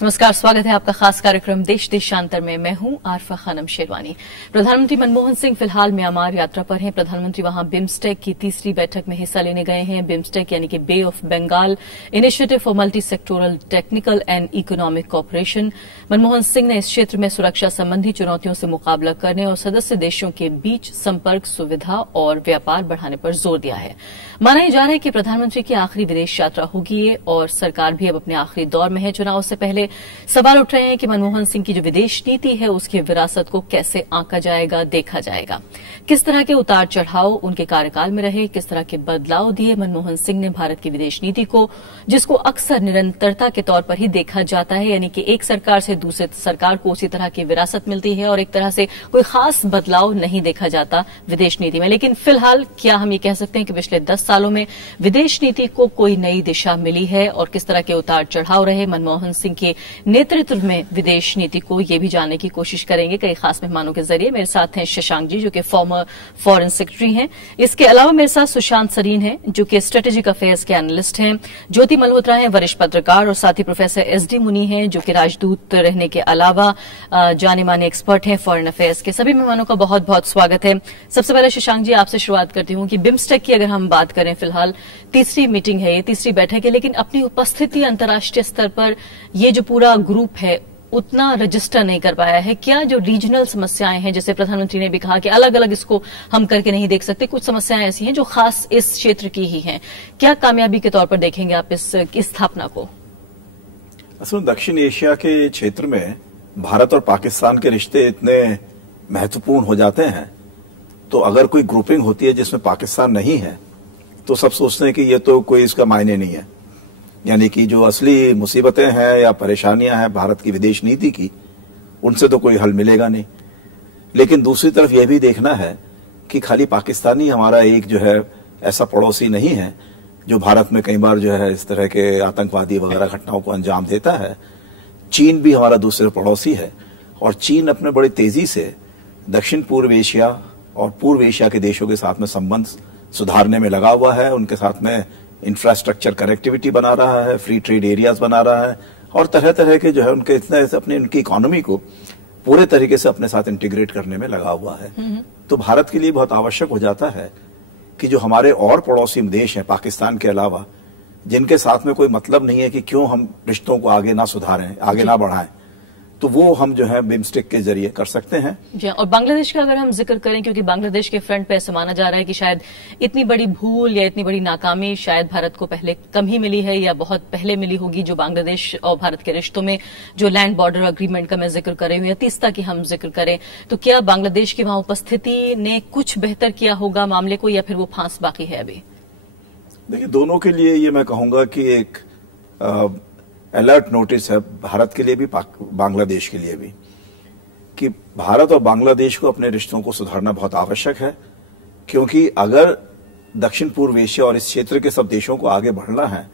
नमस्कार, स्वागत है आपका खास कार्यक्रम देश देशांतर में। मैं हूं आरफा खानम शेरवानी। प्रधानमंत्री मनमोहन सिंह फिलहाल म्यांमार यात्रा पर हैं। प्रधानमंत्री वहां बिम्स्टेक की तीसरी बैठक में हिस्सा लेने गए हैं। बिम्स्टेक यानी कि bay of Bengal initiative for multi sectoral technical and economic cooperation. Manmohan Singh ने इस क्षेत्र में सुरक्षा संबंधी चुनौतियों से मुकाबला करने और सदस्य देशों के बीच संपर्क, सुविधा और व्यापार बढ़ाने पर जोर दिया है। माना जा रहा है कि प्रधानमंत्री की आखिरी विदेश यात्रा होगी ये, और सरकार भी अब अपने आखिरी दौर में है। चुनाव से पहले सवाल उठ रहे हैं कि मनमोहन सिंह की जो विदेश नीति है उसकी विरासत को कैसे आंका जाएगा, देखा जाएगा। किस तरह के उतार चढ़ाव उनके कार्यकाल में रहे, किस तरह के बदलाव दिए मनमोहन सिंह ने भारत की विदेश नीति को, जिसको अक्सर निरंतरता के तौर पर ही देखा जाता है, यानी कि एक सरकार से दूसरे सरकार को उसी तरह की विरासत मिलती है और एक तरह से कोई खास बदलाव नहीं देखा जाता विदेश नीति में। लेकिन फिलहाल क्या हम ये कह सकते हैं कि पिछले 10 सालों में विदेश नीति को कोई नई दिशा मिली है और किस तरह के उतार चढ़ाव रहे मनमोहन सिंह के नेतृत्व में विदेश नीति को, ये भी जानने की कोशिश करेंगे कई खास मेहमानों के जरिए। मेरे साथ हैं शशांक जी जो कि फॉर्मर फॉरेन सेक्रेटरी हैं। इसके अलावा मेरे साथ सुशांत सरीन हैं जो कि स्ट्रेटेजिक अफेयर्स के एनालिस्ट हैं। ज्योति मल्होत्रा हैं वरिष्ठ पत्रकार, और साथ ही प्रोफेसर एसडी मुनी हैं जो कि राजदूत रहने के अलावा जाने माने एक्सपर्ट हैं फॉरेन अफेयर्स के। सभी मेहमानों का बहुत बहुत स्वागत है। सबसे पहले शशांक जी आपसे शुरुआत करती हूं कि बिम्स्टेक की अगर हम बात करें, फिलहाल तीसरी मीटिंग है, ये तीसरी बैठक है, लेकिन अपनी उपस्थिति अंतर्राष्ट्रीय स्तर पर ये जो पूरा ग्रुप है उतना रजिस्टर नहीं कर पाया है। क्या जो रीजनल समस्याएं हैं, जैसे प्रधानमंत्री ने भी कहा कि अलग अलग इसको हम करके नहीं देख सकते, कुछ समस्याएं ऐसी हैं जो खास इस क्षेत्र की ही हैं, क्या कामयाबी के तौर पर देखेंगे आप इस स्थापना को? असल दक्षिण एशिया के क्षेत्र में भारत और पाकिस्तान के रिश्ते इतने महत्वपूर्ण हो जाते हैं, तो अगर कोई ग्रुपिंग होती है जिसमें पाकिस्तान नहीं है तो सब सोचते हैं कि ये तो कोई इसका मायने नहीं है, यानी कि जो असली मुसीबतें हैं या परेशानियां हैं भारत की विदेश नीति की, उनसे तो कोई हल मिलेगा नहीं। लेकिन दूसरी तरफ यह भी देखना है कि खाली पाकिस्तान ही हमारा एक जो है ऐसा पड़ोसी नहीं है जो भारत में कई बार जो है इस तरह के आतंकवादी वगैरह घटनाओं को अंजाम देता है। चीन भी हमारा दूसरे पड़ोसी है, और चीन अपने बड़ी तेजी से दक्षिण पूर्व एशिया और पूर्व एशिया के देशों के साथ में संबंध सुधारने में लगा हुआ है। उनके साथ में इंफ्रास्ट्रक्चर कनेक्टिविटी बना रहा है, फ्री ट्रेड एरियाज बना रहा है, और तरह तरह के जो है उनके इतने उनकी इकोनॉमी को पूरे तरीके से अपने साथ इंटीग्रेट करने में लगा हुआ है। तो भारत के लिए बहुत आवश्यक हो जाता है कि जो हमारे और पड़ोसी देश हैं पाकिस्तान के अलावा, जिनके साथ में कोई मतलब नहीं है कि क्यों हम रिश्तों को आगे ना सुधारें, आगे ना बढ़ाएं, तो वो हम जो है बिम्स्टेक के जरिए कर सकते हैं। जी, और बांग्लादेश का अगर हम जिक्र करें, क्योंकि बांग्लादेश के फ्रंट पे ऐसा माना जा रहा है कि शायद इतनी बड़ी भूल या इतनी बड़ी नाकामी शायद भारत को पहले कम ही मिली है या बहुत पहले मिली होगी, जो बांग्लादेश और भारत के रिश्तों में जो लैंड बॉर्डर अग्रीमेंट का मैं जिक्र कर रही हूँ या तीस्ता की हम जिक्र करें, तो क्या बांग्लादेश की वहां उपस्थिति ने कुछ बेहतर किया होगा मामले को, या फिर वो फांस बाकी है अभी? देखिए, दोनों के लिए ये मैं कहूंगा कि एक अलर्ट नोटिस है, भारत के लिए भी बांग्लादेश के लिए भी, कि भारत और बांग्लादेश को अपने रिश्तों को सुधारना बहुत आवश्यक है। क्योंकि अगर दक्षिण पूर्व एशिया और इस क्षेत्र के सब देशों को आगे बढ़ना है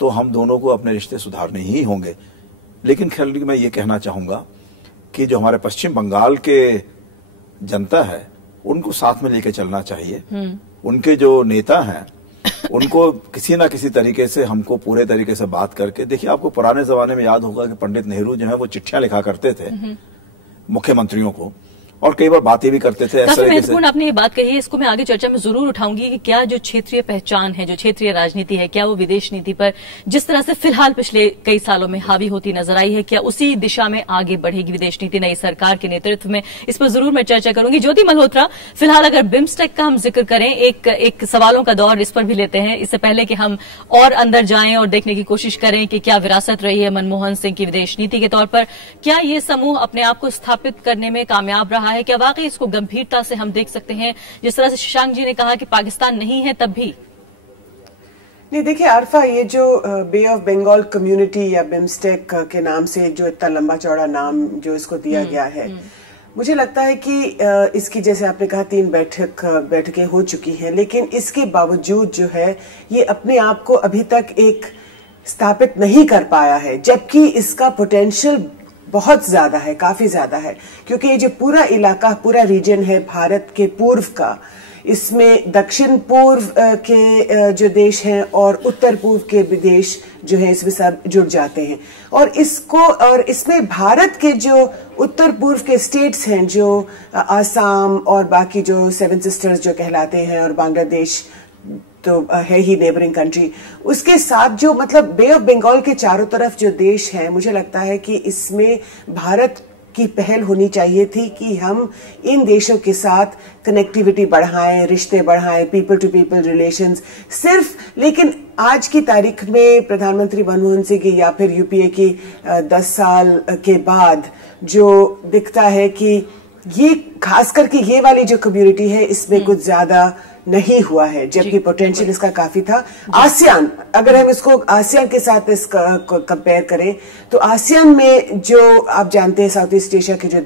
तो हम दोनों को अपने रिश्ते सुधारने ही होंगे। लेकिन खैर मैं ये कहना चाहूंगा कि जो हमारे पश्चिम बंगाल के जनता है उनको साथ में लेके चलना चाहिए। उनके जो नेता हैं उनको किसी ना किसी तरीके से हमको पूरे तरीके से बात करके, देखिए आपको पुराने जमाने में याद होगा कि पंडित नेहरू जो है वो चिट्ठियां लिखा करते थे मुख्यमंत्रियों को, और कई बार बातें भी करते थे। काफी महत्वपूर्ण आपने ये बात कही है, इसको मैं आगे चर्चा में जरूर उठाऊंगी कि क्या जो क्षेत्रीय पहचान है, जो क्षेत्रीय राजनीति है, क्या वो विदेश नीति पर जिस तरह से फिलहाल पिछले कई सालों में हावी होती नजर आई है, क्या उसी दिशा में आगे बढ़ेगी विदेश नीति नई सरकार के नेतृत्व में? इस पर जरूर मैं चर्चा करूंगी। ज्योति मल्होत्रा, फिलहाल अगर बिम्स्टेक का हम जिक्र करें, एक सवालों का दौर इस पर भी लेते हैं, इससे पहले कि हम और अंदर जाएं और देखने की कोशिश करें कि क्या विरासत रही है मनमोहन सिंह की विदेश नीति के तौर पर, क्या ये समूह अपने आप को स्थापित करने में कामयाब रहा है? क्या वाकई इसको गंभीरता से हम देख सकते हैं, जिस तरह से शशांक जी ने कहा कि पाकिस्तान नहीं है तब भी? नहीं, देखिए आरफा, ये जो बे ऑफ बंगाल कम्युनिटी या बिम्स्टेक के नाम से जो इतना लंबा चौड़ा नाम जो इसको दिया गया है, मुझे लगता है कि इसकी, जैसे आपने कहा, 3 बैठकें हो चुकी हैं, लेकिन इसके बावजूद जो है ये अपने आप को अभी तक एक स्थापित नहीं कर पाया है, जबकि इसका पोटेंशियल बहुत ज्यादा है, काफी ज्यादा है। क्योंकि ये जो पूरा इलाका, पूरा रीजन है भारत के पूर्व का, इसमें दक्षिण पूर्व के जो देश हैं और उत्तर पूर्व के भी देश जो है इसमें सब जुड़ जाते हैं। और इसमें भारत के जो उत्तर पूर्व के स्टेट्स हैं, जो आसाम और बाकी जो 7 सिस्टर्स जो कहलाते हैं, और बांग्लादेश तो है ही नेबरिंग कंट्री, उसके साथ जो मतलब बे ऑफ बंगाल के चारों तरफ जो देश हैं, मुझे लगता है कि इसमें भारत की पहल होनी चाहिए थी कि हम इन देशों के साथ कनेक्टिविटी बढ़ाएं, रिश्ते बढ़ाएं, पीपल टू पीपल रिलेशंस सिर्फ। लेकिन आज की तारीख में प्रधानमंत्री मनमोहन सिंह की या फिर यूपीए की 10 साल के बाद जो दिखता है कि ये खास करके ये वाली जो कम्युनिटी है इसमें कुछ ज्यादा नहीं हुआ है, जबकि पोटेंशियल इसका काफी था। आसियान, अगर हम इसको आसियान के साथ कंपेयर करें तो आसियान में जो आप जानते हैं साउथ ईस्ट एशिया के जो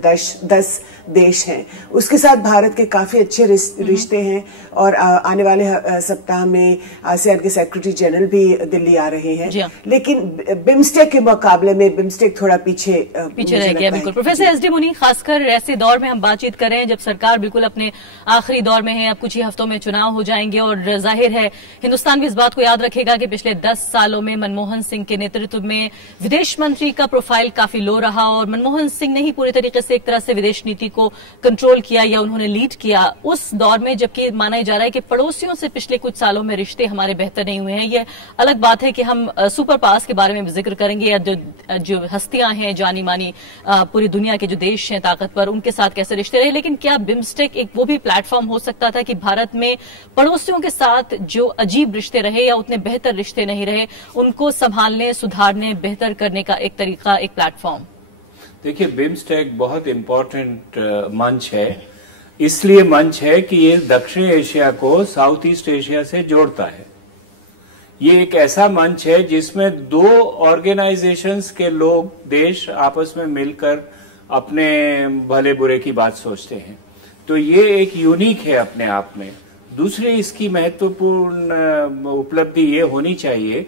10 देश हैं, उसके साथ भारत के काफी अच्छे रिश्ते हैं। और आने वाले सप्ताह में आसियान के सेक्रेटरी जनरल भी दिल्ली आ रहे हैं। लेकिन बिम्स्टेक के मुकाबले में बिम्स्टेक थोड़ा पीछे रह गया। बिल्कुल प्रोफेसर एस डी मुनी, खासकर ऐसे दौर में हम बातचीत कर रहे हैं जब सरकार बिल्कुल अपने आखिरी दौर में है, अब कुछ ही हफ्तों में चुनाव हो जाएंगे और जाहिर है हिंदुस्तान भी इस बात को याद रखेगा कि पिछले 10 सालों में मनमोहन सिंह के नेतृत्व में विदेश मंत्री का प्रोफाइल काफी लो रहा और मनमोहन सिंह ने ही पूरे तरीके से एक तरह से विदेश नीति को कंट्रोल किया या उन्होंने लीड किया उस दौर में, जबकि माना जा रहा है कि पड़ोसियों से पिछले कुछ सालों में रिश्ते हमारे बेहतर नहीं हुए हैं। ये अलग बात है कि हम सुपर पावर्स के बारे में जिक्र करेंगे या जो हस्तियां हैं जानी मानी पूरी दुनिया के जो देश हैं ताकतवर, उनके साथ कैसे रिश्ते रहे। लेकिन क्या बिम्स्टेक एक वो भी प्लेटफॉर्म हो सकता था कि भारत में पड़ोसियों के साथ जो अजीब रिश्ते रहे या उतने बेहतर रिश्ते नहीं रहे, उनको संभालने, सुधारने, बेहतर करने का एक तरीका, एक प्लेटफॉर्म? देखिए, बिम्स्टेक बहुत इम्पोर्टेंट मंच है। इसलिए मंच है कि ये दक्षिण एशिया को साउथ ईस्ट एशिया से जोड़ता है। ये एक ऐसा मंच है जिसमें 2 ऑर्गेनाइजेशंस के लोग, देश आपस में मिलकर अपने भले बुरे की बात सोचते हैं। तो ये एक यूनिक है अपने आप में। दूसरी इसकी महत्वपूर्ण उपलब्धि ये होनी चाहिए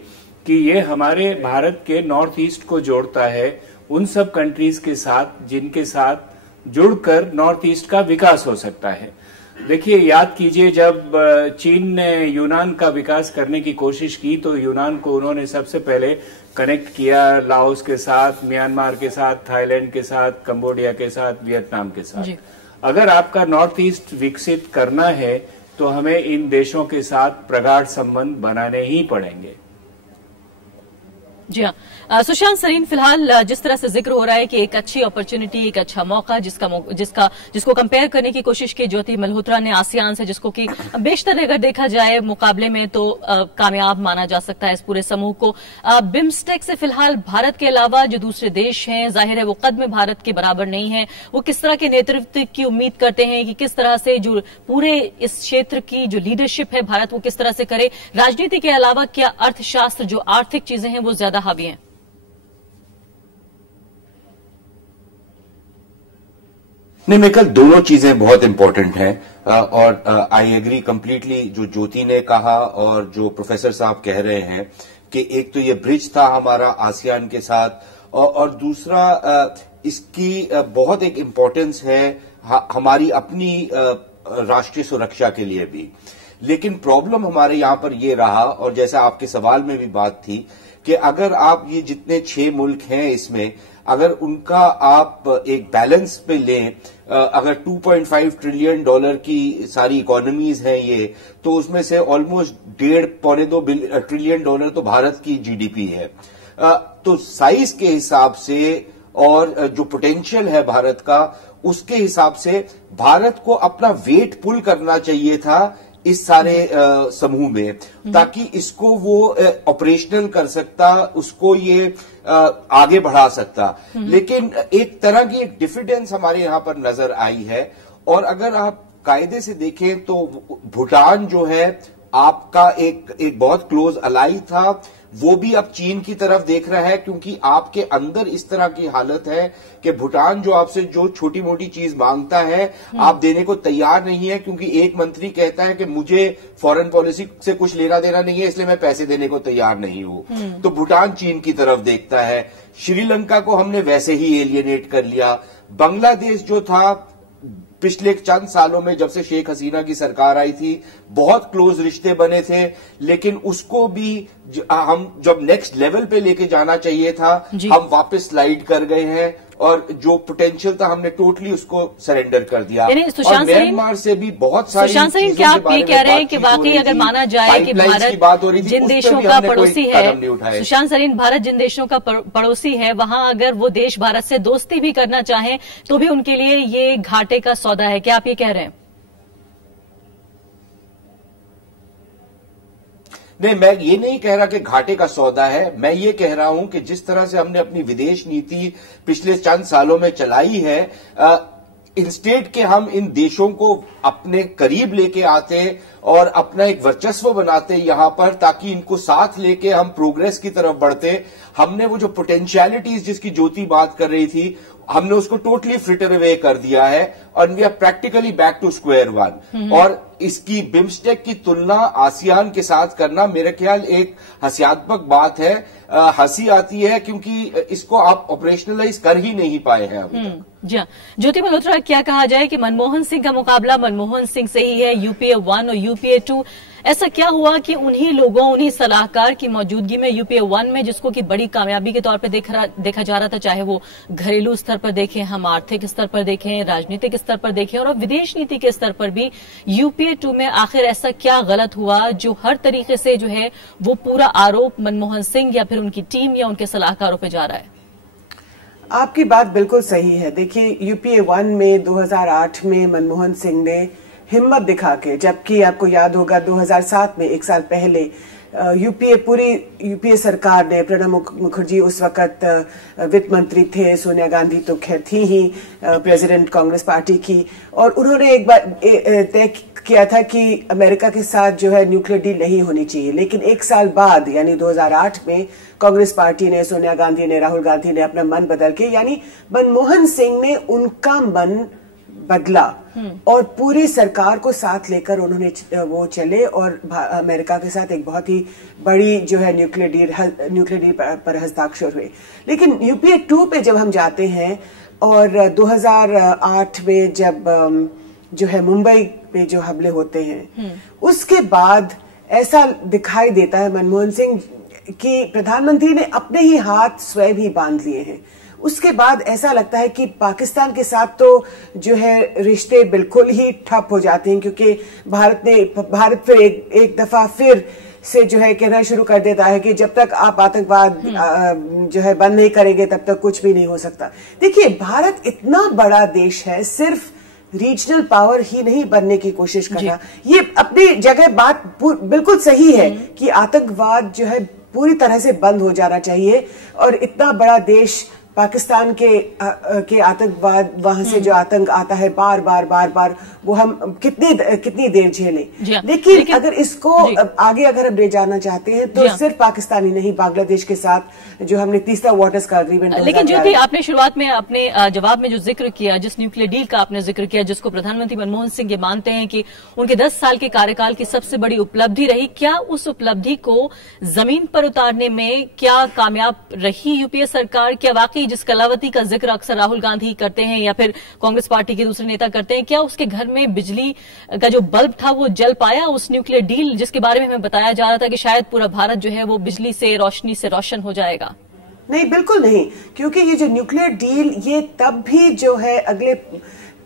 कि ये हमारे भारत के नॉर्थ ईस्ट को जोड़ता है उन सब कंट्रीज के साथ जिनके साथ जुड़कर नॉर्थ ईस्ट का विकास हो सकता है। देखिए, याद कीजिए, जब चीन ने यूनान का विकास करने की कोशिश की तो यूनान को उन्होंने सबसे पहले कनेक्ट किया लाओस के साथ, म्यांमार के साथ, थाईलैंड के साथ, कंबोडिया के साथ, वियतनाम के साथ। अगर आपका नॉर्थ ईस्ट विकसित करना है तो हमें इन देशों के साथ प्रगाढ़ संबंध बनाने ही पड़ेंगे। जी हाँ, सुशांत सरीन, फिलहाल जिस तरह से जिक्र हो रहा है कि एक अच्छी अपॉर्चुनिटी, एक अच्छा मौका जिसको कंपेयर करने की कोशिश की ज्योति मल्होत्रा ने आसियान से, जिसको कि बेशतर अगर देखा जाए मुकाबले में तो कामयाब माना जा सकता है इस पूरे समूह को। बिम्स्टेक से फिलहाल भारत के अलावा जो दूसरे देश हैं, जाहिर है वो कद में भारत के बराबर नहीं है, वो किस तरह के नेतृत्व की उम्मीद करते हैं कि किस तरह से जो पूरे इस क्षेत्र की जो लीडरशिप है भारत वो किस तरह से करे? राजनीति के अलावा क्या अर्थशास्त्र, जो आर्थिक चीजें हैं, वो ज्यादा हावी हैं? नहीं, मेरे ख्याल दोनों चीजें बहुत इंपॉर्टेंट हैं और आई एग्री कंप्लीटली जो ज्योति ने कहा और जो प्रोफेसर साहब कह रहे हैं कि एक तो ये ब्रिज था हमारा आसियान के साथ और दूसरा इसकी बहुत एक इम्पोर्टेंस है हमारी अपनी राष्ट्रीय सुरक्षा के लिए भी। लेकिन प्रॉब्लम हमारे यहां पर ये रहा, और जैसा आपके सवाल में भी बात थी कि अगर आप ये जितने 6 मुल्क हैं इसमें अगर उनका आप एक बैलेंस पे लें, अगर $2.5 ट्रिलियन की सारी इकोनॉमीज हैं ये, तो उसमें से ऑलमोस्ट 1.5-2 ट्रिलियन तो भारत की जीडीपी है। तो साइज के हिसाब से और जो पोटेंशियल है भारत का, उसके हिसाब से भारत को अपना वेट पुल करना चाहिए था इस सारे समूह में, ताकि इसको वो ऑपरेशनल कर सकता, उसको ये आगे बढ़ा सकता। लेकिन एक तरह की डिफिडेंस हमारे यहां पर नजर आई है। और अगर आप कायदे से देखें तो भूटान जो है आपका एक बहुत क्लोज अलाई था, वो भी अब चीन की तरफ देख रहा है, क्योंकि आपके अंदर इस तरह की हालत है कि भूटान जो आपसे जो छोटी मोटी चीज मांगता है आप देने को तैयार नहीं है, क्योंकि एक मंत्री कहता है कि मुझे फॉरेन पॉलिसी से कुछ लेना देना नहीं है, इसलिए मैं पैसे देने को तैयार नहीं हूं। तो भूटान चीन की तरफ देखता है। श्रीलंका को हमने वैसे ही एलियनेट कर लिया। बांग्लादेश जो था पिछले चंद सालों में जब से शेख हसीना की सरकार आई थी बहुत क्लोज रिश्ते बने थे, लेकिन उसको भी हम जब नेक्स्ट लेवल पे लेके जाना चाहिए था हम वापस स्लाइड कर गए हैं और जो पोटेंशियल था हमने टोटली उसको सरेंडर कर दिया। और म्यांमार से भी बहुत सारी सुशांत सरीन, क्या आप ये कह रहे हैं कि वाकई अगर माना जाए कि भारत जिन देशों का पड़ोसी है, सुशांत सरीन, भारत जिन देशों का पड़ोसी है वहां अगर वो देश भारत से दोस्ती भी करना चाहें तो भी उनके लिए ये घाटे का सौदा है, क्या आप ये कह रहे हैं? नहीं, मैं ये नहीं कह रहा कि घाटे का सौदा है। मैं ये कह रहा हूं कि जिस तरह से हमने अपनी विदेश नीति पिछले चंद सालों में चलाई है, इंस्टेड के हम इन देशों को अपने करीब लेके आते और अपना एक वर्चस्व बनाते यहां पर, ताकि इनको साथ लेके हम प्रोग्रेस की तरफ बढ़ते, हमने वो जो पोटेंशियलिटीज जिसकी ज्योति बात कर रही थी हमने उसको टोटली फ्रिटर अवे कर दिया है और we are practically back to square one. और इसकी बिम्स्टेक की तुलना आसियान के साथ करना मेरे ख्याल एक हास्यात्मक बात है। हंसी आती है क्योंकि इसको आप ऑपरेशनलाइज कर ही नहीं पाए हैं अभी तक। जी हाँ, ज्योति मल्होत्रा, क्या कहा जाए कि मनमोहन सिंह का मुकाबला मनमोहन सिंह से ही है, यूपीए 1 और यूपीए 2। ऐसा क्या हुआ कि उन्हीं लोगों, उन्हीं सलाहकार की मौजूदगी में यूपीए 1 में, जिसको कि बड़ी कामयाबी के तौर पर देखा जा रहा था, चाहे वो घरेलू स्तर पर देखें, हम आर्थिक स्तर पर देखें, राजनीतिक स्तर पर देखें और अब विदेश नीति के स्तर पर भी, यूपीए 2 में आखिर ऐसा क्या गलत हुआ जो हर तरीके से जो है वो पूरा आरोप मनमोहन सिंह या फिर उनकी टीम या उनके सलाहकारों पर जा रहा है? आपकी बात बिल्कुल सही है। देखिए, यूपीए 1 में 2008 में मनमोहन सिंह ने हिम्मत दिखा के, जबकि आपको याद होगा 2007 में, एक साल पहले, पूरी यूपीए सरकार ने, प्रणब मुखर्जी उस वक्त वित्त मंत्री थे, सोनिया गांधी तो खैर थी ही प्रेसिडेंट कांग्रेस पार्टी की, और उन्होंने एक बार तय किया था कि अमेरिका के साथ जो है न्यूक्लियर डील नहीं होनी चाहिए। लेकिन एक साल बाद यानी 2008 में कांग्रेस पार्टी ने, सोनिया गांधी ने, राहुल गांधी ने अपना मन बदल के, यानी मनमोहन सिंह ने उनका मन बदला और पूरी सरकार को साथ लेकर उन्होंने वो चले और अमेरिका के साथ एक बहुत ही बड़ी जो है न्यूक्लियर डील पर हस्ताक्षर हुए। लेकिन यूपीए 2 पे जब हम जाते हैं और 2008 में जब जो है मुंबई पे जो हमले होते हैं, उसके बाद ऐसा दिखाई देता है मनमोहन सिंह कि प्रधानमंत्री ने अपने ही हाथ स्वयं ही बांध लिए हैं। उसके बाद ऐसा लगता है कि पाकिस्तान के साथ तो जो है रिश्ते बिल्कुल ही ठप हो जाते हैं, क्योंकि भारत फिर एक दफा फिर से जो है कहना शुरू कर देता है कि जब तक आप आतंकवाद जो है बंद नहीं करेंगे तब तक कुछ भी नहीं हो सकता। देखिए, भारत इतना बड़ा देश है, सिर्फ रीजनल पावर ही नहीं बनने की कोशिश करना, ये अपनी जगह बात बिल्कुल सही है कि आतंकवाद जो है पूरी तरह से बंद हो जाना चाहिए। और इतना बड़ा देश पाकिस्तान के आतंकवाद, वहां से जो आतंक आता है बार बार वो हम कितनी देर झेलें। लेकिन अगर इसको आगे अगर हम ले जाना चाहते हैं तो सिर्फ पाकिस्तान ही नहीं, बांग्लादेश के साथ जो हमने तीसरा वाटर्स का अग्रीमेंट। लेकिन ज्योति, आपने शुरुआत में अपने जवाब में जो जिक्र किया, जिस न्यूक्लियर डील का आपने जिक्र किया, जिसको प्रधानमंत्री मनमोहन सिंह ये मानते हैं कि उनके 10 साल के कार्यकाल की सबसे बड़ी उपलब्धि रही, क्या उस उपलब्धि को जमीन पर उतारने में क्या कामयाब रही यूपीए सरकार? क्या वाकई जिस कलावती का जिक्र अक्सर राहुल गांधी करते हैं या फिर कांग्रेस पार्टी के दूसरे नेता करते हैं, क्या उसके घर में बिजली का जो बल्ब था वो जल पाया? उस न्यूक्लियर डील जिसके बारे में हमें बताया जा रहा था कि शायद पूरा भारत जो है वो बिजली से, रोशनी से रोशन हो जाएगा। नहीं, बिल्कुल नहीं, क्योंकि ये जो न्यूक्लियर डील ये तब भी जो है अगले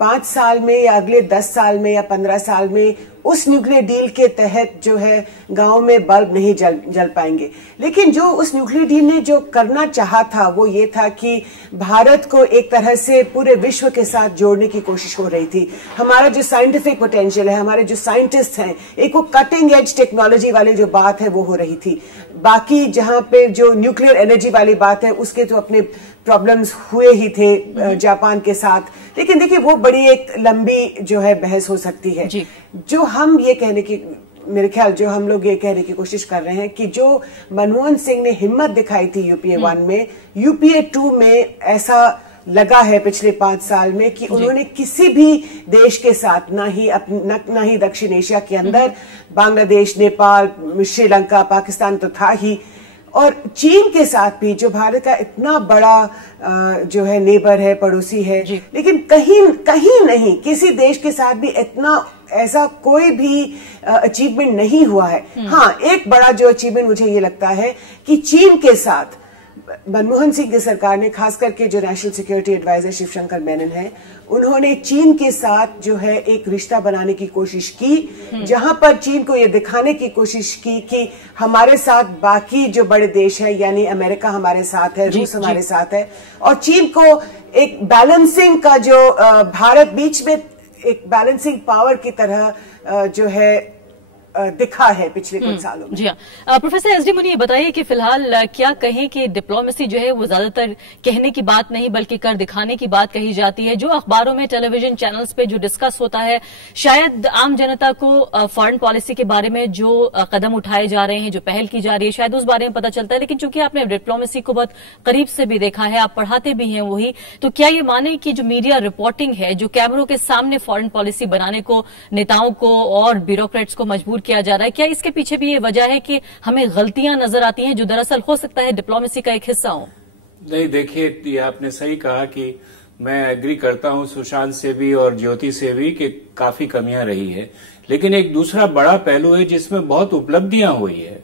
5 साल में या अगले 10 साल में या 15 साल में उस न्यूक्लियर डील के तहत जो है गांव में बल्ब नहीं जल पाएंगे। लेकिन जो उस न्यूक्लियर डील ने जो करना चाहा था वो ये था कि भारत को एक तरह से पूरे विश्व के साथ जोड़ने की कोशिश हो रही थी। हमारा जो साइंटिफिक पोटेंशियल है, हमारे जो साइंटिस्ट हैं, एक वो कटिंग एज टेक्नोलॉजी वाली जो बात है वो हो रही थी। बाकी जहां पे जो न्यूक्लियर एनर्जी वाली बात है उसके तो अपने प्रॉब्लम्स हुए ही थे जापान के साथ। लेकिन देखिए, वो बड़ी एक लंबी जो है बहस हो सकती है। जो हम ये कहने की, मेरे ख्याल जो हम लोग ये कहने की कोशिश कर रहे हैं कि जो मनमोहन सिंह ने हिम्मत दिखाई थी यूपीए 1 में, यूपीए 2 में ऐसा लगा है पिछले 5 साल में कि उन्होंने किसी भी देश के साथ, ना ही दक्षिण एशिया के अंदर, बांग्लादेश, नेपाल, श्रीलंका, पाकिस्तान तो था ही, और चीन के साथ भी, जो भारत का इतना बड़ा जो है नेबर है, पड़ोसी है, लेकिन कहीं नहीं किसी देश के साथ भी इतना ऐसा कोई भी अचीवमेंट नहीं हुआ है। हाँ, एक बड़ा जो अचीवमेंट मुझे ये लगता है कि चीन के साथ मनमोहन सिंह की सरकार ने, खास करके जो national security advisor Shivshankar Menon है, उन्होंने चीन के साथ जो है एक रिश्ता बनाने की कोशिश की, जहां पर चीन को ये दिखाने की कोशिश की कि हमारे साथ बाकी जो बड़े देश है, यानी अमेरिका हमारे साथ है, रूस हमारे साथ है, और चीन को एक बैलेंसिंग का जो भारत बीच में एक बैलेंसिंग पावर की तरह जो है दिखा है पिछले कुछ सालों में। जी हाँ, प्रोफेसर एस डी मुनि, ये बताइए कि फिलहाल क्या कहें कि डिप्लोमेसी जो है वो ज्यादातर कहने की बात नहीं बल्कि कर दिखाने की बात कही जाती है। जो अखबारों में, टेलीविजन चैनल्स पे जो डिस्कस होता है, शायद आम जनता को फॉरेन पॉलिसी के बारे में जो कदम उठाए जा रहे हैं, जो पहल की जा रही है, शायद उस बारे में पता चलता है। लेकिन चूंकि आपने डिप्लोमेसी को बहुत करीब से भी देखा है, आप पढ़ाते भी हैं वही, तो क्या ये माने कि जो मीडिया रिपोर्टिंग है, जो कैमरों के सामने फॉरेन पॉलिसी बनाने को नेताओं को और ब्यूरोक्रेट्स को मजबूर किया जा रहा है, क्या इसके पीछे भी ये वजह है कि हमें गलतियां नजर आती हैं जो दरअसल हो सकता है डिप्लोमेसी का एक हिस्सा हो? नहीं, देखिए, ये आपने सही कहा कि मैं एग्री करता हूं सुशांत से भी और ज्योति से भी कि काफी कमियां रही है। लेकिन एक दूसरा बड़ा पहलू है जिसमें बहुत उपलब्धियां हुई है।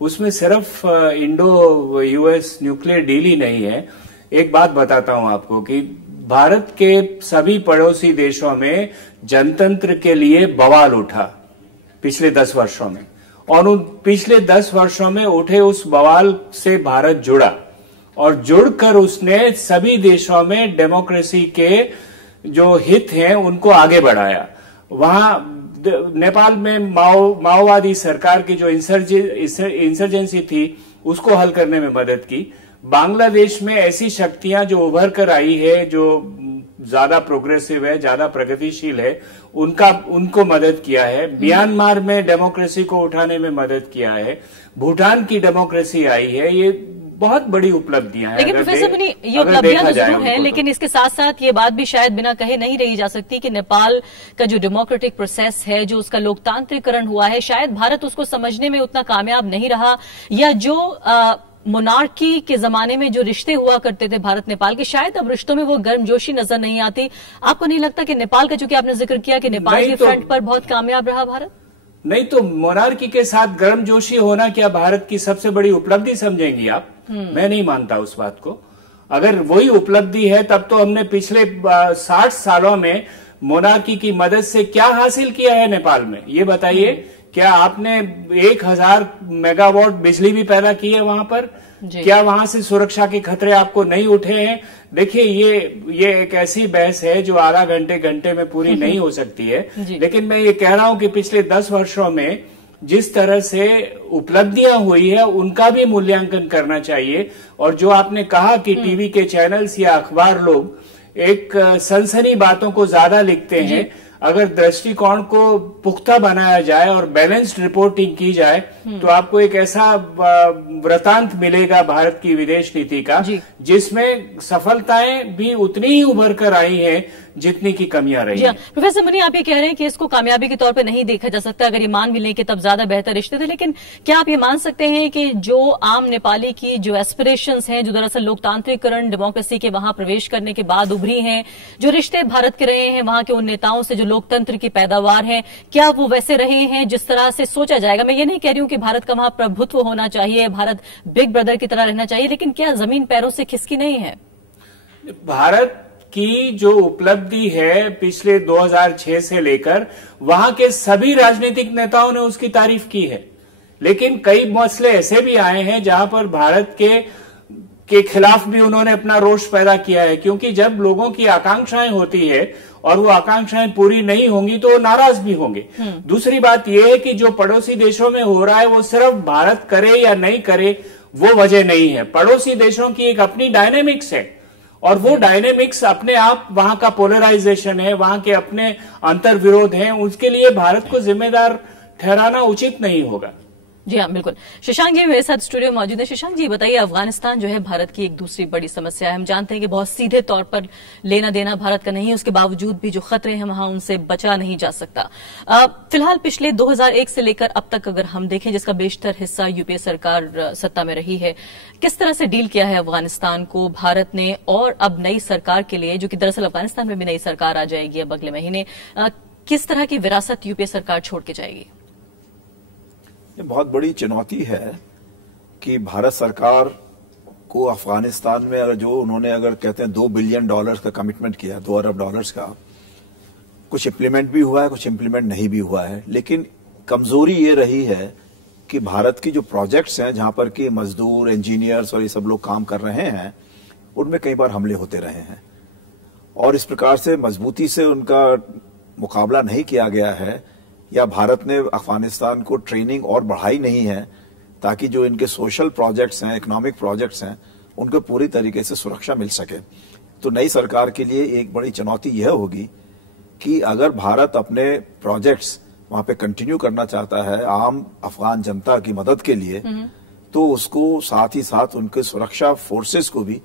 उसमें सिर्फ इंडो यूएस न्यूक्लियर डील ही नहीं है। एक बात बताता हूं आपको कि भारत के सभी पड़ोसी देशों में जनतंत्र के लिए बवाल उठा पिछले 10 वर्षों में, और उन पिछले 10 वर्षों में उठे उस बवाल से भारत जुड़ा, और जुड़कर उसने सभी देशों में डेमोक्रेसी के जो हित हैं उनको आगे बढ़ाया। वहां नेपाल में माओवादी सरकार की जो इंसर्जेंसी थी उसको हल करने में मदद की। बांग्लादेश में ऐसी शक्तियां जो उभर कर आई है, जो ज्यादा प्रोग्रेसिव है, ज्यादा प्रगतिशील है, उनको मदद किया है। म्यांमार में डेमोक्रेसी को उठाने में मदद किया है। भूटान की डेमोक्रेसी आई है। ये बहुत बड़ी उपलब्धियां हैं। लेकिन प्रोफेसर मुनि, ये उपलब्धियां तो जरूर है, लेकिन इसके साथ साथ ये बात भी शायद बिना कहे नहीं रही जा सकती कि नेपाल का जो डेमोक्रेटिक प्रोसेस है, जो उसका लोकतांत्रिकरण हुआ है, शायद भारत उसको समझने में उतना कामयाब नहीं रहा, या जो मोनार्की के जमाने में जो रिश्ते हुआ करते थे भारत नेपाल के, शायद अब रिश्तों में वो गर्मजोशी नजर नहीं आती। आपको नहीं लगता कि नेपाल का, चूंकि आपने जिक्र किया कि नेपाल के फ्रंट पर बहुत कामयाब रहा भारत? नहीं तो मोनार्की के साथ गर्मजोशी होना क्या भारत की सबसे बड़ी उपलब्धि समझेंगी आप? मैं नहीं मानता उस बात को। अगर वही उपलब्धि है तब तो हमने पिछले 60 सालों में मोनार्की की मदद से क्या हासिल किया है नेपाल में, ये बताइए। क्या आपने 1000 मेगावाट बिजली भी पैदा की है वहां पर? क्या वहां से सुरक्षा के खतरे आपको नहीं उठे हैं? देखिए, ये एक ऐसी बहस है जो आधा घंटे में पूरी नहीं हो सकती है। लेकिन मैं ये कह रहा हूं कि पिछले 10 वर्षों में जिस तरह से उपलब्धियां हुई है उनका भी मूल्यांकन करना चाहिए। और जो आपने कहा कि टीवी के चैनल्स या अखबार लोग एक सनसनी बातों को ज्यादा लिखते हैं, अगर दृष्टिकोण को पुख्ता बनाया जाए और बैलेंस्ड रिपोर्टिंग की जाए तो आपको एक ऐसा वृतांत मिलेगा भारत की विदेश नीति का, जिसमें सफलताएं भी उतनी ही उभर कर आई हैं जितनी की कमियां रही हैं। प्रोफेसर मुनि, आप ये कह रहे हैं कि इसको कामयाबी के तौर पे नहीं देखा जा सकता। अगर ये मान भी लें कि तब ज्यादा बेहतर रिश्ते थे, लेकिन क्या आप ये मान सकते हैं कि जो आम नेपाली की जो एस्पिरेशंस हैं, जो दरअसल लोकतांत्रिकरण, डेमोक्रेसी के वहां प्रवेश करने के बाद उभरी हैं, जो रिश्ते भारत के रहे हैं वहां के उन नेताओं से, जो लोकतंत्र की पैदावार है, क्या वो वैसे रहे हैं जिस तरह से सोचा जाएगा? मैं ये नहीं कह रही हूं कि भारत का वहां प्रभुत्व होना चाहिए, भारत बिग ब्रदर की तरह रहना चाहिए, लेकिन क्या जमीन पैरों से खिसकी नहीं है? भारत की जो उपलब्धि है पिछले 2006 से लेकर, वहां के सभी राजनीतिक नेताओं ने उसकी तारीफ की है। लेकिन कई मसले ऐसे भी आए हैं जहां पर भारत के खिलाफ भी उन्होंने अपना रोष पैदा किया है, क्योंकि जब लोगों की आकांक्षाएं होती है और वो आकांक्षाएं पूरी नहीं होंगी तो वो नाराज भी होंगे। दूसरी बात यह है कि जो पड़ोसी देशों में हो रहा है वो सिर्फ भारत करे या नहीं करे वो वजह नहीं है। पड़ोसी देशों की एक अपनी डायनेमिक्स है, और वो डायनेमिक्स अपने आप, वहां का पोलराइजेशन है, वहां के अपने अंतर विरोध हैं, उसके लिए भारत को जिम्मेदार ठहराना उचित नहीं होगा। जी हाँ, बिल्कुल। शशांक जी मेरे साथ स्टूडियो में मौजूद है। शशांक जी बताइए, अफगानिस्तान जो है भारत की एक दूसरी बड़ी समस्या है। हम जानते हैं कि बहुत सीधे तौर पर लेना देना भारत का नहीं है, उसके बावजूद भी जो खतरे हैं वहां उनसे बचा नहीं जा सकता। फिलहाल पिछले 2001 से लेकर अब तक अगर हम देखें, जिसका बेशतर हिस्सा यूपीए सरकार सत्ता में रही है, किस तरह से डील किया है अफगानिस्तान को भारत ने, और अब नई सरकार के लिए, जो कि दरअसल अफगानिस्तान में भी नई सरकार आ जाएगी अब अगले महीने, किस तरह की विरासत यूपीए सरकार छोड़ के जाएगी? ये बहुत बड़ी चुनौती है कि भारत सरकार को अफगानिस्तान में अगर जो उन्होंने अगर कहते हैं $2 बिलियन का कमिटमेंट किया, $2 अरब का, कुछ इम्प्लीमेंट भी हुआ है, कुछ इम्प्लीमेंट नहीं भी हुआ है। लेकिन कमजोरी ये रही है कि भारत की जो प्रोजेक्ट्स हैं जहां पर कि मजदूर, इंजीनियर्स और ये सब लोग काम कर रहे हैं, उनमें कई बार हमले होते रहे हैं और इस प्रकार से मजबूती से उनका मुकाबला नहीं किया गया है, या भारत ने अफगानिस्तान को ट्रेनिंग और बढ़ाई नहीं है ताकि जो इनके सोशल प्रोजेक्ट्स हैं, इकोनॉमिक प्रोजेक्ट्स हैं, उनको पूरी तरीके से सुरक्षा मिल सके। तो नई सरकार के लिए एक बड़ी चुनौती यह होगी कि अगर भारत अपने प्रोजेक्ट्स वहां पे कंटिन्यू करना चाहता है आम अफगान जनता की मदद के लिए, तो उसको साथ ही साथ उनके सुरक्षा फोर्सेस को भी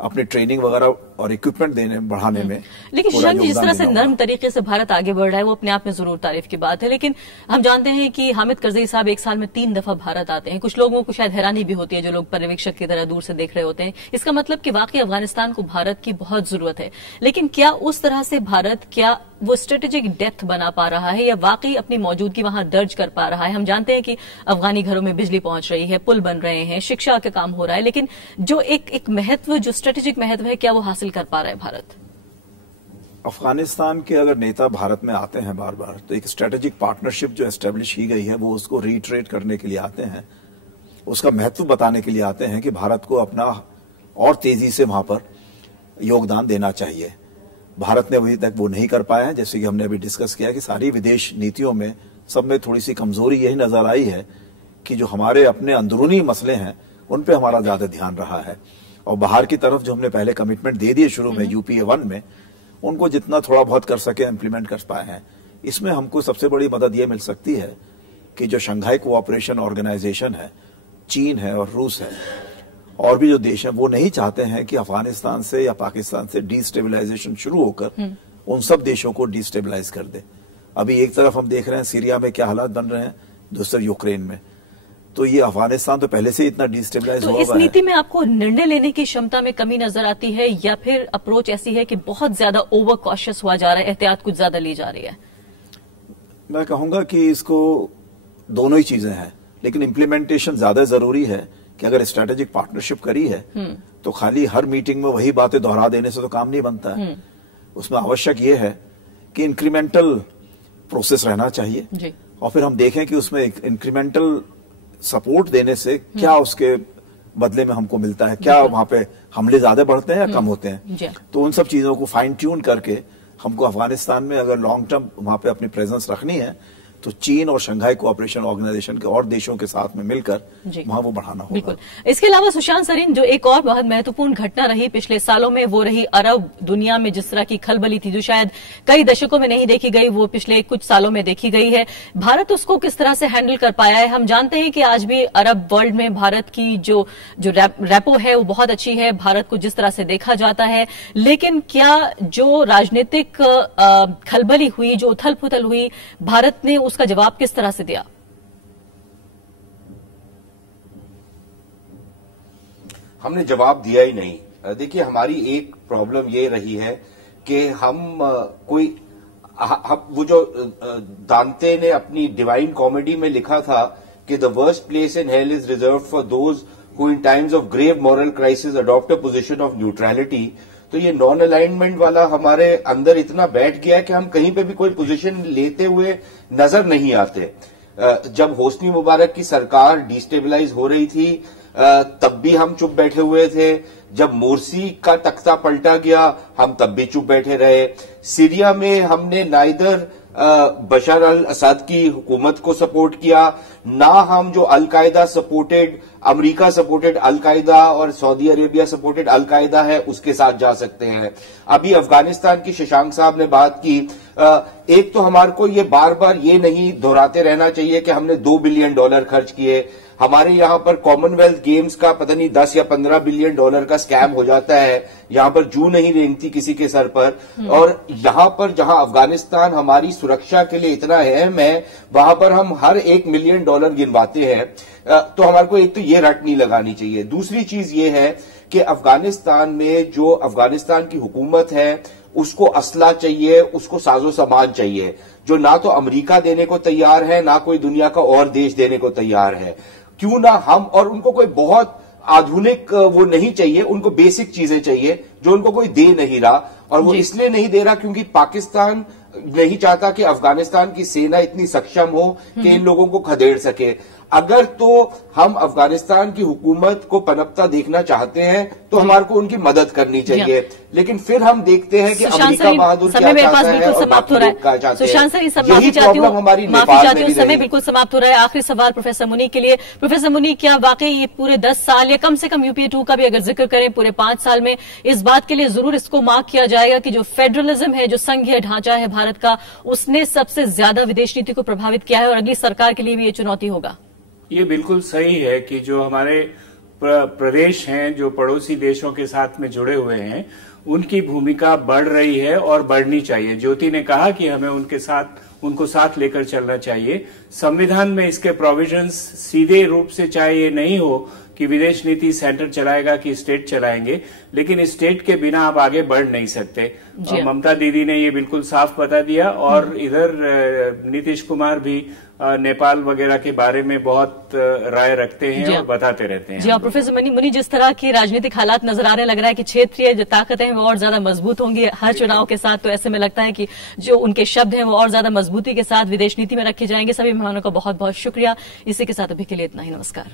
अपनी ट्रेनिंग वगैरह और इक्विपमेंट देने बढ़ाने में। लेकिन शशांक जी, जिस तरह से नर्म तरीके से भारत आगे बढ़ रहा है वो अपने आप में जरूर तारीफ की बात है, लेकिन हम जानते हैं कि हामिद करजई साहब एक साल में 3 दफा भारत आते हैं। कुछ लोगों को शायद हैरानी भी होती है, जो लोग पर्यवेक्षक की तरह दूर से देख रहे होते हैं। इसका मतलब कि वाकई अफगानिस्तान को भारत की बहुत जरूरत है, लेकिन क्या उस तरह से भारत क्या वो स्ट्रेटेजिक डेप्थ बना पा रहा है या वाकई अपनी मौजूदगी वहां दर्ज कर पा रहा है? हम जानते हैं कि अफगानी घरों में बिजली पहुंच रही है, पुल बन रहे हैं, शिक्षा का काम हो रहा है, लेकिन जो एक महत्व, जो स्ट्रेटेजिक महत्व है, क्या वो हासिल कर पा रहा है भारत? अफगानिस्तान के अगर नेता भारत में आते हैं बार बार, तो एक स्ट्रेटेजिक पार्टनरशिप जो एस्टेब्लिश की गई है वो उसको रीट्रेट करने के लिए आते हैं, उसका महत्व बताने के लिए आते हैं कि भारत को अपना और तेजी से वहां पर योगदान देना चाहिए। भारत ने अभी तक वो नहीं कर पाया है, जैसे कि हमने अभी डिस्कस किया कि सारी विदेश नीतियों में सब में थोड़ी सी कमजोरी यही नजर आई है कि जो हमारे अपने अंदरूनी मसले हैं उन पे हमारा ज्यादा ध्यान रहा है, और बाहर की तरफ जो हमने पहले कमिटमेंट दे दिए शुरू में यूपीए 1 में, उनको जितना थोड़ा बहुत कर सके इम्प्लीमेंट कर पाए हैं। इसमें हमको सबसे बड़ी मदद ये मिल सकती है कि जो शंघाई कोऑपरेशन ऑर्गेनाइजेशन है, चीन है और रूस है और भी जो देश हैं, वो नहीं चाहते हैं कि अफगानिस्तान से या पाकिस्तान से डिस्टेबलाइजेशन शुरू होकर उन सब देशों को डिस्टेबलाइज कर दे। अभी एक तरफ हम देख रहे हैं सीरिया में क्या हालात बन रहे हैं, दूसरी यूक्रेन में, तो ये अफगानिस्तान तो पहले से इतना डिस्टेबलाइज हुआ है। इस नीति में आपको निर्णय लेने की क्षमता में कमी नजर आती है या फिर अप्रोच ऐसी है कि बहुत ज्यादा ओवर कॉशियस हुआ जा रहा है, एहतियात कुछ ज्यादा ली जा रही है? मैं कहूंगा कि इसको दोनों ही चीजें हैं, लेकिन इम्प्लीमेंटेशन ज्यादा जरूरी है कि अगर स्ट्रेटेजिक पार्टनरशिप करी है तो खाली हर मीटिंग में वही बातें दोहरा देने से तो काम नहीं बनता है। उसमें आवश्यक ये है कि इंक्रीमेंटल प्रोसेस रहना चाहिए जी। और फिर हम देखें कि उसमें इंक्रीमेंटल सपोर्ट देने से क्या उसके बदले में हमको मिलता है, क्या वहां पे हमले ज्यादा बढ़ते हैं या कम होते हैं। तो उन सब चीजों को फाइन ट्यून करके हमको अफगानिस्तान में अगर लॉन्ग टर्म वहां पे अपनी प्रेजेंस रखनी है तो चीन और शंघाई कोऑपरेशन ऑर्गेनाइजेशन के और देशों के साथ में मिलकर वहां वो बढ़ाना होगा। बिल्कुल। इसके अलावा सुशांत सरीन, जो एक और बहुत महत्वपूर्ण घटना रही पिछले सालों में, वो रही अरब दुनिया में जिस तरह की खलबली थी, जो शायद कई दशकों में नहीं देखी गई, वो पिछले कुछ सालों में देखी गई है। भारत उसको किस तरह से हैंडल कर पाया है? हम जानते हैं कि आज भी अरब वर्ल्ड में भारत की जो रेपो है वो बहुत अच्छी है, भारत को जिस तरह से देखा जाता है, लेकिन क्या जो राजनीतिक खलबली हुई, जो उथल पुथल हुई, भारत ने उसका जवाब किस तरह से दिया? हमने जवाब दिया ही नहीं। देखिए, हमारी एक प्रॉब्लम ये रही है कि हम वो जो दांते ने अपनी डिवाइन कॉमेडी में लिखा था कि the worst place in hell is reserve for those who in times of grave moral crisis adopt a position of neutrality, तो ये नॉन अलाइनमेंट वाला हमारे अंदर इतना बैठ गया कि हम कहीं पे भी कोई पोजीशन लेते हुए नजर नहीं आते। जब होस्नी मुबारक की सरकार डिस्टेबलाइज हो रही थी तब भी हम चुप बैठे हुए थे। जब मोर्सी का तख्ता पलटा गया हम तब भी चुप बैठे रहे। सीरिया में हमने नाइदर बशर अल असद की हुकूमत को सपोर्ट किया, ना हम जो al Qaeda supported, America supported al Qaeda और सऊदी अरेबिया सपोर्टेड अलकायदा है उसके साथ जा सकते हैं। अभी अफगानिस्तान की शशांक साहब ने बात की एक तो हमारे को ये बार बार ये नहीं दोहराते रहना चाहिए कि हमने $2 बिलियन खर्च किए। हमारे यहाँ पर कॉमनवेल्थ गेम्स का पता नहीं 10 या 15 बिलियन डॉलर का स्कैम हो जाता है, यहाँ पर जू नहीं रेंगती किसी के सर पर। और यहाँ पर जहाँ अफगानिस्तान हमारी सुरक्षा के लिए इतना अहम है, वहां पर हम हर $1 मिलियन गिनवाते हैं। तो हमारे को एक तो ये रट नहीं लगानी चाहिए। दूसरी चीज ये है कि अफगानिस्तान में जो अफगानिस्तान की हुकूमत है उसको असला चाहिए, उसको साजो सामान चाहिए, जो ना तो अमेरिका देने को तैयार है ना कोई दुनिया का और देश देने को तैयार है। क्यों ना हम, और उनको कोई बहुत आधुनिक वो नहीं चाहिए, उनको बेसिक चीजें चाहिए जो उनको कोई दे नहीं रहा। और वो इसलिए नहीं दे रहा क्योंकि पाकिस्तान नहीं चाहता कि अफगानिस्तान की सेना इतनी सक्षम हो कि इन लोगों को खदेड़ सके। अगर तो हम अफगानिस्तान की हुकूमत को पनपता देखना चाहते हैं तो हमारे को उनकी मदद करनी चाहिए, लेकिन फिर हम देखते हैं कि अमेरिका बहादुर क्या चाहता है और बाकी लोग क्या चाहते हैं। सुशांत सर, यही प्रॉब्लम हमारी नेपाल में भी समय बिल्कुल समाप्त हो रहा है। आखिरी सवाल प्रोफेसर मुनीक के लिए। प्रोफेसर मुनीक, क्या वाकई ये पूरे 10 साल या कम से कम यूपीए 2 का भी अगर जिक्र करें पूरे 5 साल में, इस बात के लिए जरूर इसको मार्क किया जाएगा कि जो फेडरलिज्म है, जो संघीय ढांचा है भारत का, उसने सबसे ज्यादा विदेश नीति को प्रभावित किया है और अगली सरकार के लिए भी ये चुनौती होगा? ये बिल्कुल सही है कि जो हमारे प्रदेश हैं, जो पड़ोसी देशों के साथ में जुड़े हुए हैं, उनकी भूमिका बढ़ रही है और बढ़नी चाहिए। ज्योति ने कहा कि हमें उनको साथ लेकर चलना चाहिए। संविधान में इसके प्रोविजंस सीधे रूप से, चाहे ये नहीं हो कि विदेश नीति सेंटर चलाएगा कि स्टेट चलाएंगे, लेकिन स्टेट के बिना आप आगे बढ़ नहीं सकते। ममता दीदी ने ये बिल्कुल साफ बता दिया। और इधर नीतीश कुमार भी नेपाल वगैरह के बारे में बहुत राय रखते हैं और बताते रहते हैं। जी हाँ, प्रोफेसर मुनी, जिस तरह की राजनीतिक हालात नजर आ रहे, लग रहा है कि क्षेत्रीय जो ताकतें हैं वो और ज्यादा मजबूत होंगी हर चुनाव के साथ। तो ऐसे में लगता है कि जो उनके शब्द हैं वो और ज्यादा मजबूती के साथ विदेश नीति में रखे जाएंगे। सभी मेहमानों का बहुत बहुत शुक्रिया। इसी के साथ अभी के लिए इतना ही। नमस्कार।